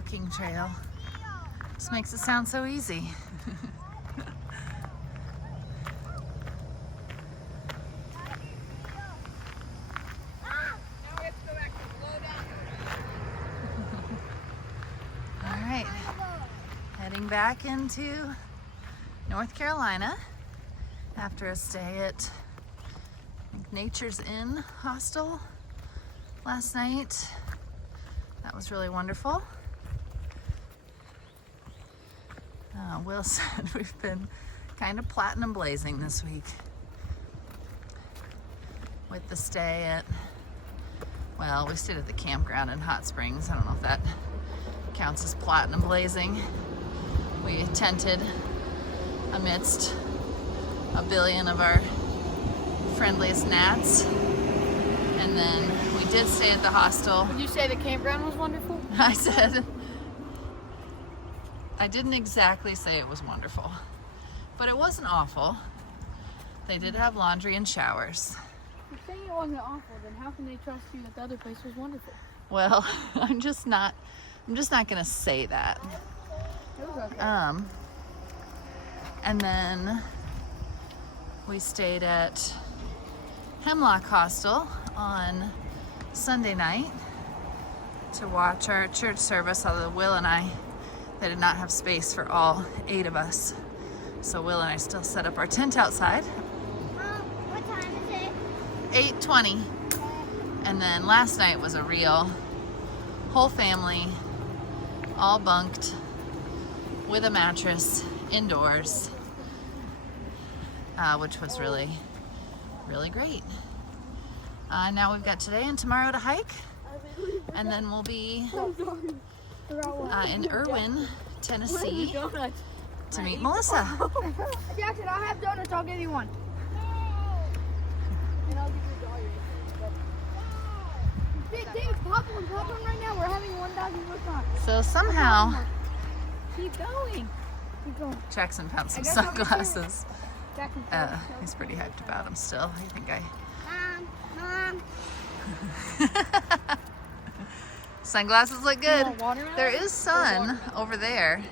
walking trail. Just makes it sound so easy. All right, heading back into North Carolina after a stay at Nature's Inn hostel last night. That was really wonderful. Will said we've been kind of platinum blazing this week with the stay at, well, we stayed at the campground in Hot Springs. I don't know if that counts as platinum blazing. We tented amidst a billion of our friendliest gnats. And then we did stay at the hostel. Did you say the campground was wonderful? I said, I didn't exactly say it was wonderful, but it wasn't awful. They did have laundry and showers. You're saying it wasn't awful, then how can they trust you that the other place was wonderful? Well, I'm just not gonna say that. It was okay. And then we stayed at Hemlock Hostel on Sunday night to watch our church service, although Will and I, they did not have space for all 8 of us. So Will and I still set up our tent outside. What time is it? 8:20. And then last night was a real whole family, all bunked with a mattress indoors, which was really, really great. Now we've got today and tomorrow to hike, and then we'll be in Erwin, Tennessee to meet Melissa. Jackson, I'll have donuts. I'll give you one. And I'll give you a dollar. Dave, pop one right now. We're having 1,000 work on. So somehow Keep going. Keep going. Jackson found some sunglasses. Jackson, He's pretty hyped about them still. I think Mom. Sunglasses look good. want watermelon? There is sun over there,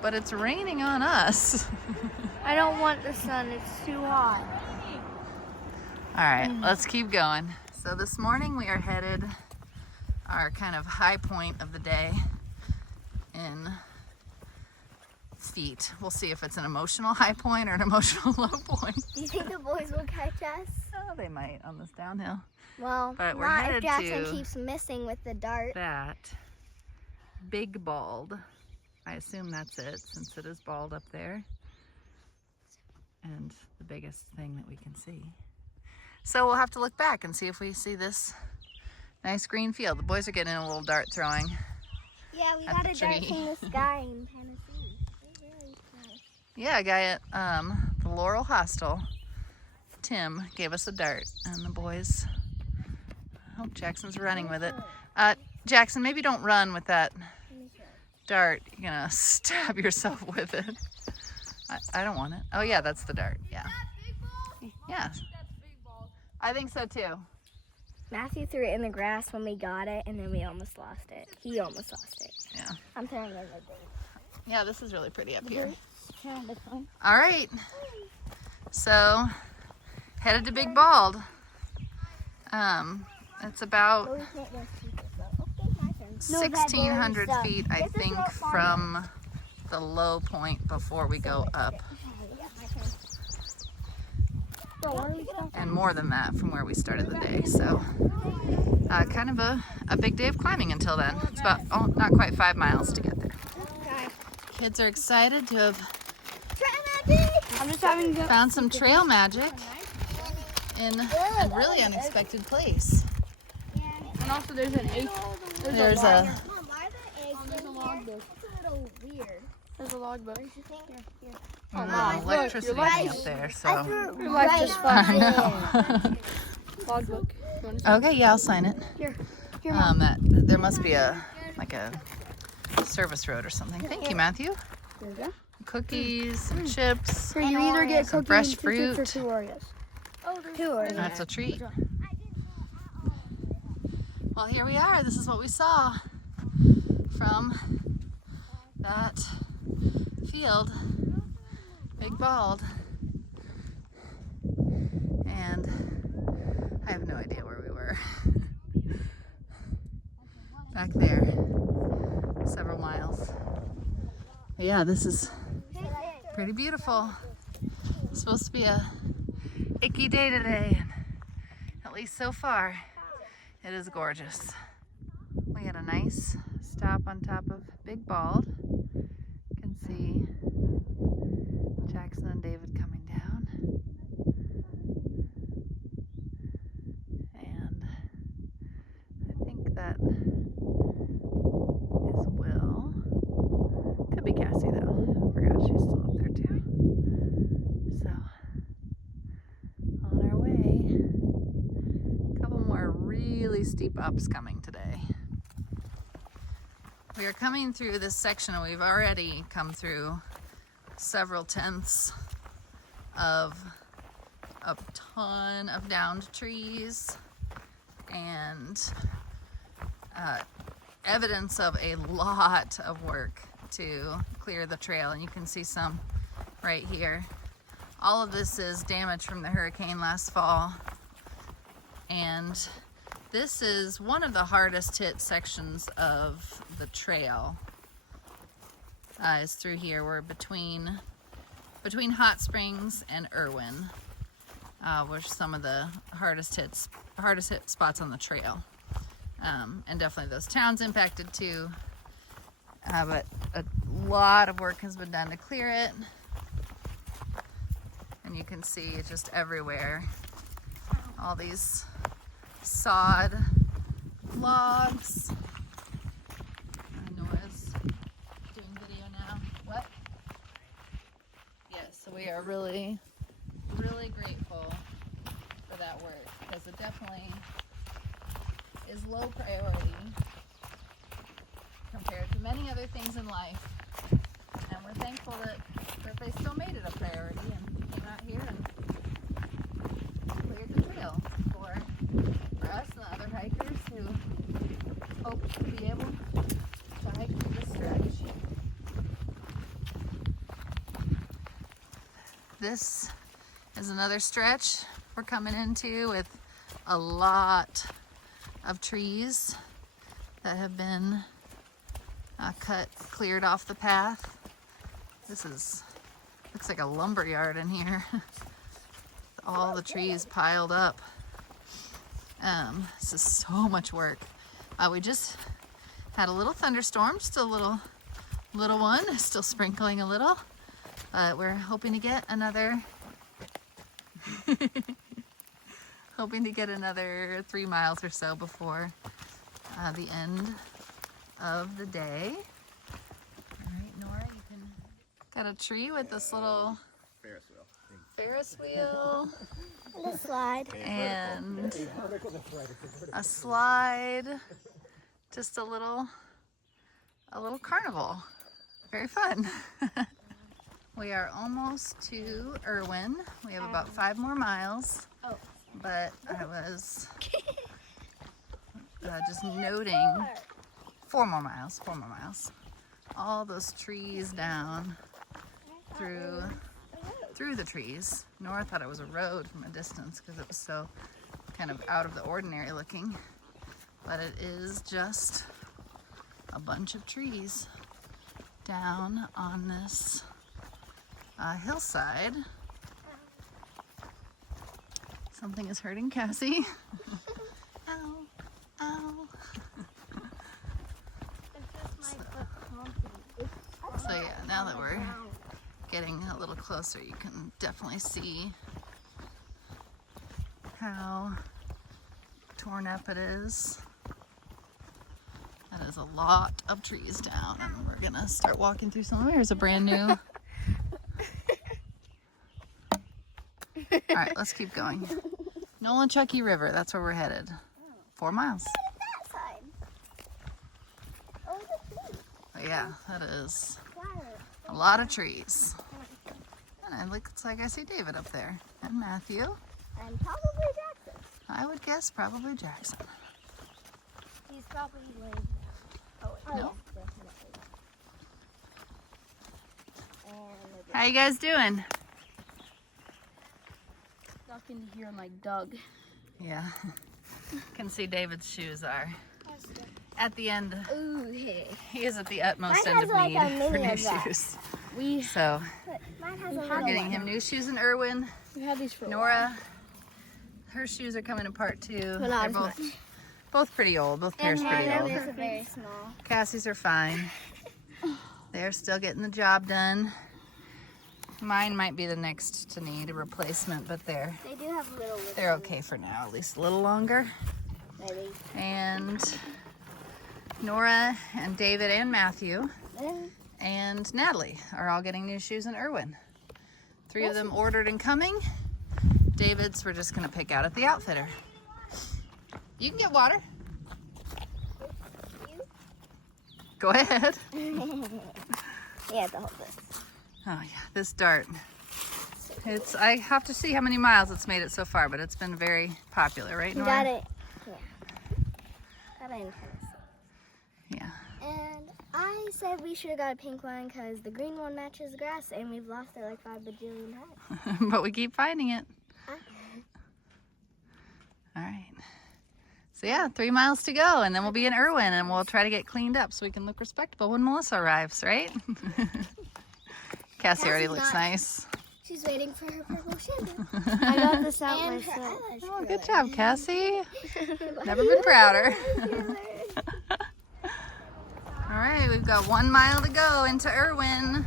but it's raining on us. I don't want the sun. It's too hot. All right, let's keep going. So this morning we are headed, our kind of high point of the day in feet. We'll see if it's an emotional high point or an emotional low point. Do you think the boys will catch us? Oh, they might on this downhill. Well, But we're not headed if Jackson to keeps missing with the dart. that big bald. I assume that's it, since it is bald up there. And the biggest thing that we can see. So we'll have to look back and see if we see this nice green field. The boys are getting a little dart throwing. Yeah, we At got the a dart tree. from the sky in Tennessee. They're really nice. Yeah, a guy at the Laurel Hostel, Tim, gave us a dart, and the boys, oh, Jackson's running with it. Jackson, maybe don't run with that dart. You're gonna stab yourself with it. I don't want it. Oh yeah, that's the dart, yeah. Yeah, I think so too. Matthew threw it in the grass when we got it, and then we almost lost it. He almost lost it. Yeah. I'm throwing it in the thing. Yeah, this is really pretty up here. Yeah, that's fine. All right, so headed to Big Bald. It's about But we can't go steep it, though. Okay, my turn. 1,600 feet, I This is think, not far from the low point before we go up, Yeah, my turn. Bro, why are we stopping? and more than that from where we started the day. So kind of a big day of climbing until then. It's about, oh, not quite 5 miles to get there. Okay. Kids are excited to have I'm just having to. found some trail magic in a really unexpected place. And also, there's an egg. There's Mom, a, why are the eggs There's a in logbook. here? It's a little weird. There's a logbook. no electricity light- up there, I so. threw it Your life right just I there. know. Logbook. You want to see? Okay, yeah, I'll sign it. Here, There must be a service road or something. Thank you, Matthew. There you go. Cookies, some chips. Here, you either get Some cookies fresh and 2 chips or fruit. 2 Oreos. Oh, there's 2 Oreos. That's a treat. Well, here we are. This is what we saw from that field, Big Bald, and I have no idea where we were. Back there, several miles. But yeah, this is pretty beautiful. It's supposed to be a icky day today, and at least so far, it is gorgeous. We had a nice stop on top of Big Bald. You can see Jackson and David coming down. And I think that is Will. Could be Cassie though. I forgot she's still up there too. So, on our way. A couple more really steep ups coming today. We are coming through this section, and we've already come through several tenths of a ton of downed trees and evidence of a lot of work to clear the trail, and you can see some right here. All of this is damage from the hurricane last fall, and this is one of the hardest hit sections of the trail. Is through here. We're between Hot Springs and Erwin, which are some of the hardest hit spots on the trail, and definitely those towns impacted too. But a lot of work has been done to clear it, and you can see it's just everywhere. All these sawed logs. Nora's doing video now. What? Yes, so we are really, really grateful for that work, because it definitely is low priority compared to many other things in life. And we're thankful that they still made it a priority and came out here and cleared the trail for us and the other hikers who hope to be able to hike through this stretch. This is another stretch we're coming into with a lot of trees that have been cleared off the path. Looks like a lumber yard in here. All the trees piled up. This is so much work. We just had a little thunderstorm, just a little one, still sprinkling a little. We're hoping to get another 3 miles or so before the end of the day. All right, Nora, you can got a tree with this little Ferris wheel. And a slide. And a slide. Just a little carnival. Very fun. We are almost to Erwin. We have about 5 more miles. Oh. But I was just noting 4 more miles. All those trees down through the trees. Nora thought it was a road from a distance because it was so kind of out of the ordinary looking. But it is just a bunch of trees down on this hillside. Something is hurting Cassie. Ow, ow. So yeah, now that we're getting a little closer, you can definitely see how torn up it is. That is a lot of trees down, and we're gonna start walking through some of them. Here's a brand new. All right, let's keep going. Nolichucky River, that's where we're headed. 4 miles. That side. Oh, But yeah, that is a lot of trees. And it looks like I see David up there, and Matthew. and probably Jackson. I would guess probably Jackson. He's probably laying No? yeah, definitely. And How you guys doing? Stuck into here like Doug. Yeah. Can see David's shoes are at the end. ooh, hey. He is at the utmost Mine end of has, like, need a for mini new of that. shoes. We So Mine has a We're little we're getting one. him new shoes in Erwin. had these for a while. Nora, her shoes are coming apart too. But They're not as both pretty old. Both pairs pretty old. They're very small. Cassie's are fine. They're still getting the job done. Mine might be the next to need a replacement, but they're They do have little. okay for now, at least a little longer. Maybe. And Nora and David and Matthew and Natalie are all getting new shoes in Erwin. 3 of them ordered and coming. David's we're just gonna pick out at the outfitter. You can get water. Go ahead. Yeah, the whole thing. Oh yeah, this dart. I have to see how many miles it's made it so far, but it's been very popular, right, We Nora? got it. Yeah. Got it in Tennessee. Yeah. And I said we should have got a pink one because the green one matches the grass, and we've lost it like 5 bajillion times. But we keep finding it. Huh? All right. So yeah, 3 miles to go, and then we'll be in Erwin, and we'll try to get cleaned up so we can look respectable when Melissa arrives, right? Cassie already Cassie's looks not- nice. She's waiting for her purple shampoo. I got this out And her myself. eyelash Oh, curler. good job, Cassie. Never been prouder. All right, we've got 1 mile to go into Erwin.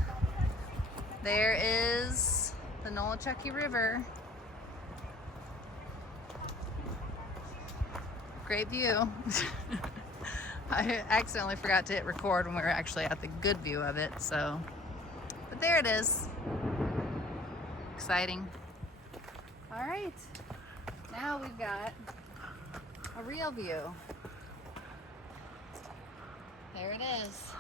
There is the Nolichucky River. Great view. I accidentally forgot to hit record when we were actually at the good view of it, so. But there it is. Exciting. All right, now we've got a real view. There it is.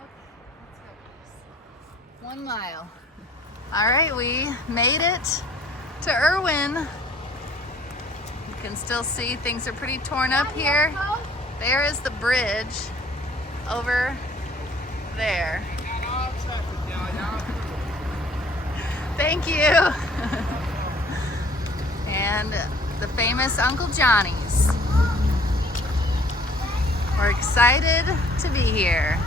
Okay, 1 mile. All right, we made it to Erwin. You can still see things are pretty torn up here. There is the bridge over there. Thank you. And the famous Uncle Johnny's. We're excited to be here.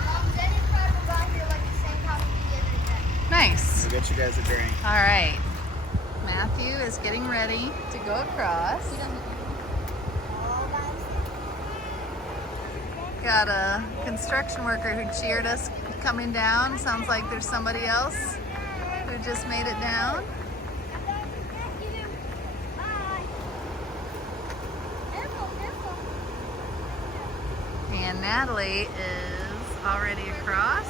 Nice. We'll get you guys a drink. All right. Matthew is getting ready to go across. Got a construction worker who cheered us coming down. Sounds like there's somebody else who just made it down. And Natalie is already across.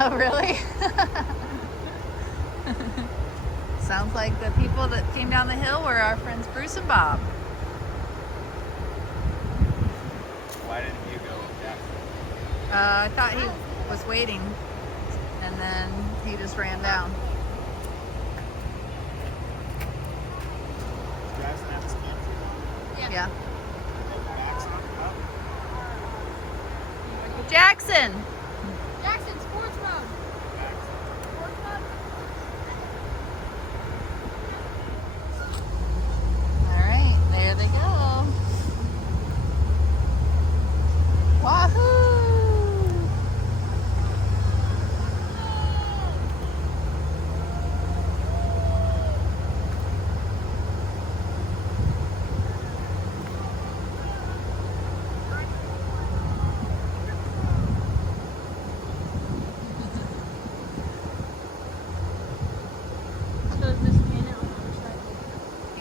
Oh, really? Sounds like the people that came down the hill were our friends Bruce and Bob. Why didn't you go with that? I thought he was waiting, and then he just ran down. You guys don't have to ski. Yeah. Backs up. Jackson! Jackson, sports mode. Sports mode. All right, there they go. Wahoo! So is this Hannah on the other side?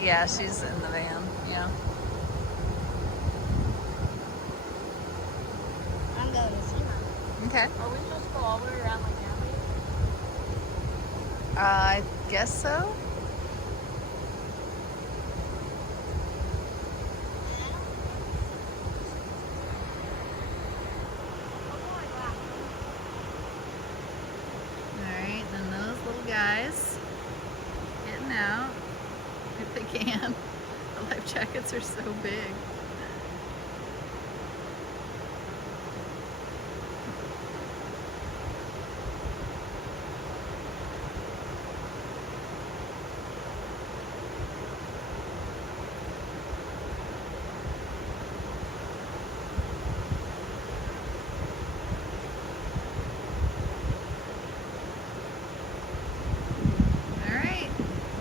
Yeah, she's in the van. Yeah. I'm going to see mom. Okay. Are we supposed to go all the way around like down here? I guess so. Alright, then those little guys getting out if they can. The life jackets are so big. Alright,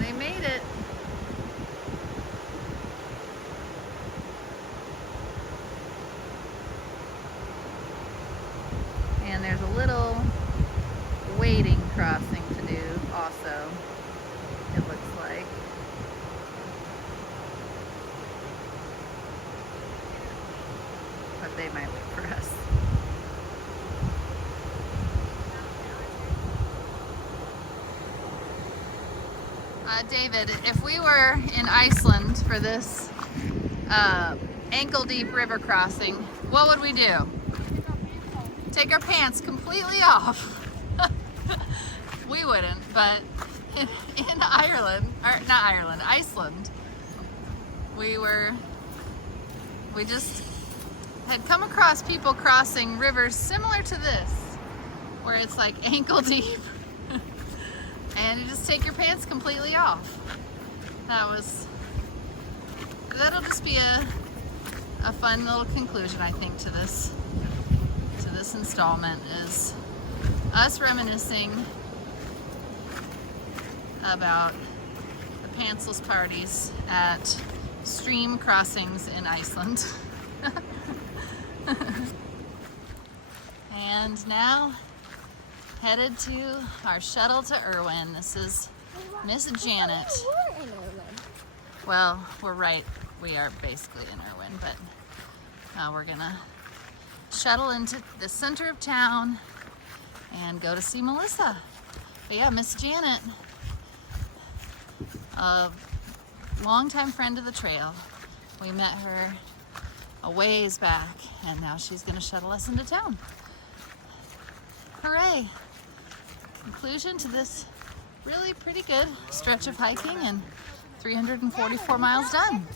they made it. And there's a little wading crossing to do also, it looks like. But they might wait for us. David, if we were in Iceland for this ankle-deep river crossing, what would we do? Take our pants completely off. We wouldn't, but in Ireland, or not Ireland, Iceland, we just had come across people crossing rivers similar to this, where it's like ankle deep, and you just take your pants completely off. That'll just be a fun little conclusion, I think, to this installment, is us reminiscing about the pantsless parties at stream crossings in Iceland. And now headed to our shuttle to Erwin. This is Miss Janet. We're in Erwin. Well, we are basically in Erwin, but we're gonna shuttle into the center of town and go to see Melissa. But yeah, Miss Janet, a longtime friend of the trail. We met her a ways back, and now she's gonna shuttle us into town. Hooray! Conclusion to this really pretty good stretch of hiking, and 344 miles done.